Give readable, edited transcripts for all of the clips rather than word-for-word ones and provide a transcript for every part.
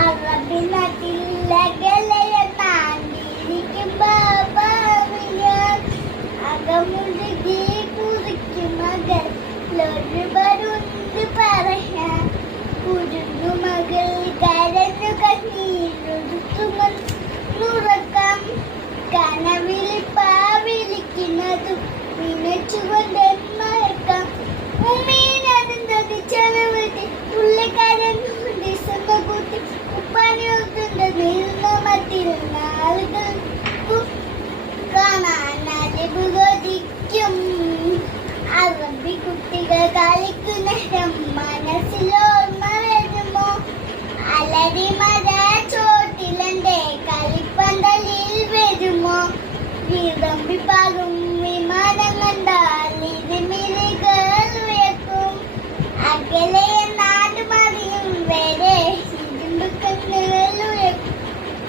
അറബിനാട്ടിലകലയെന്നാണ്ടിരിക്കും ബാബാവിയാൻ അകമുഴുകി കുറിക്കും മകളൊരുപാടുണ്ട് പറയാൻ കുരുന്നു മകൾ കരഞ്ഞു കണ്ണീരൊടുത്തുറക്കം കനവിൽ പാവിളിക്കുന്നതും നിനച്ചുകൊണ്ട് മറക്കാം ഉമ്മീനത് ചെലവിട്ട് പുള്ളിക്കാരനുണ്ട് സ്വന്തകൂട്ടി ഉപ്പാനിയോട്ടുണ്ട് നീർന്നമത്തിൽ നാളുകൾക്കും കാണാൻ അലിവ് കൊതിക്കും അറബി കുട്ടികൾ കളിക്കുന്ന മനസ്സിലോർമ്മ വരുമോ അലരി മര ചോട്ടിലെന്റെ കളിപ്പന്തലിൽ വരുമോ വിളമ്പി പാകും വിമാനം കണ്ടാൽ ഇരുമിഴികൾ ഉയർക്കും അകലെ നാട് മറിയും വരെ ഇരുമ്പ് കണ്ണുകൾ ഉയർക്കും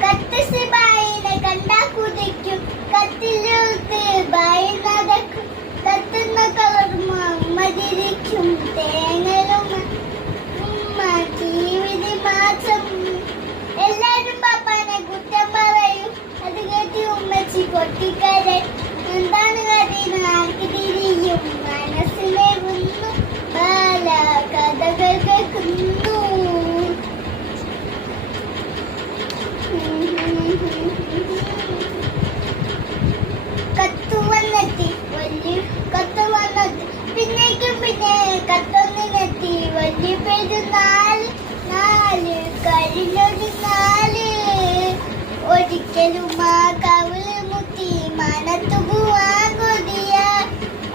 കത്ത് സിബായിനെ കണ്ടാ കുതിക്കും കത്തിലെടുത്ത് ബായി നടക്കും കത്തുന്ന കളറും മതിരിക്കും തേങ്ങലും ജീവിതം മാസം എല്ലാരും പാപ്പാനെ കുറ്റം പറയും അത് കേട്ടി ഉമ്മച്ചി പൊട്ടിക്കരൻ എന്താണ് കരയുന്ന ആർക്ക് തിരിയും മനസ്സിലെ വന്നു പല കഥകൾ കേൾക്കുന്നു കത്ത് വന്നെത്തി വലിയ കത്ത് വന്നെത്തി പിന്നേക്കും പിന്നെ കത്തൊന്നിനെത്തി വലിയ പെരുന്നാൾ നാല് കഴിഞ്ഞൊരു നാല് ഒരിക്കലും ആ കവിള് മുത്തി മനത്തു പോവാൻ കൊതിയ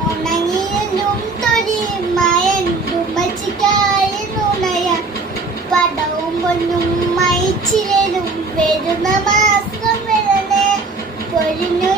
ഉണങ്ങിയലും തൊരി മയൻ ഉമ്മച്ചിക്കായ നുണയ പടവും പൊന്നും മയിച്ചിലും വരുന്ന മാസം വരണേ പൊരിഞ്ഞു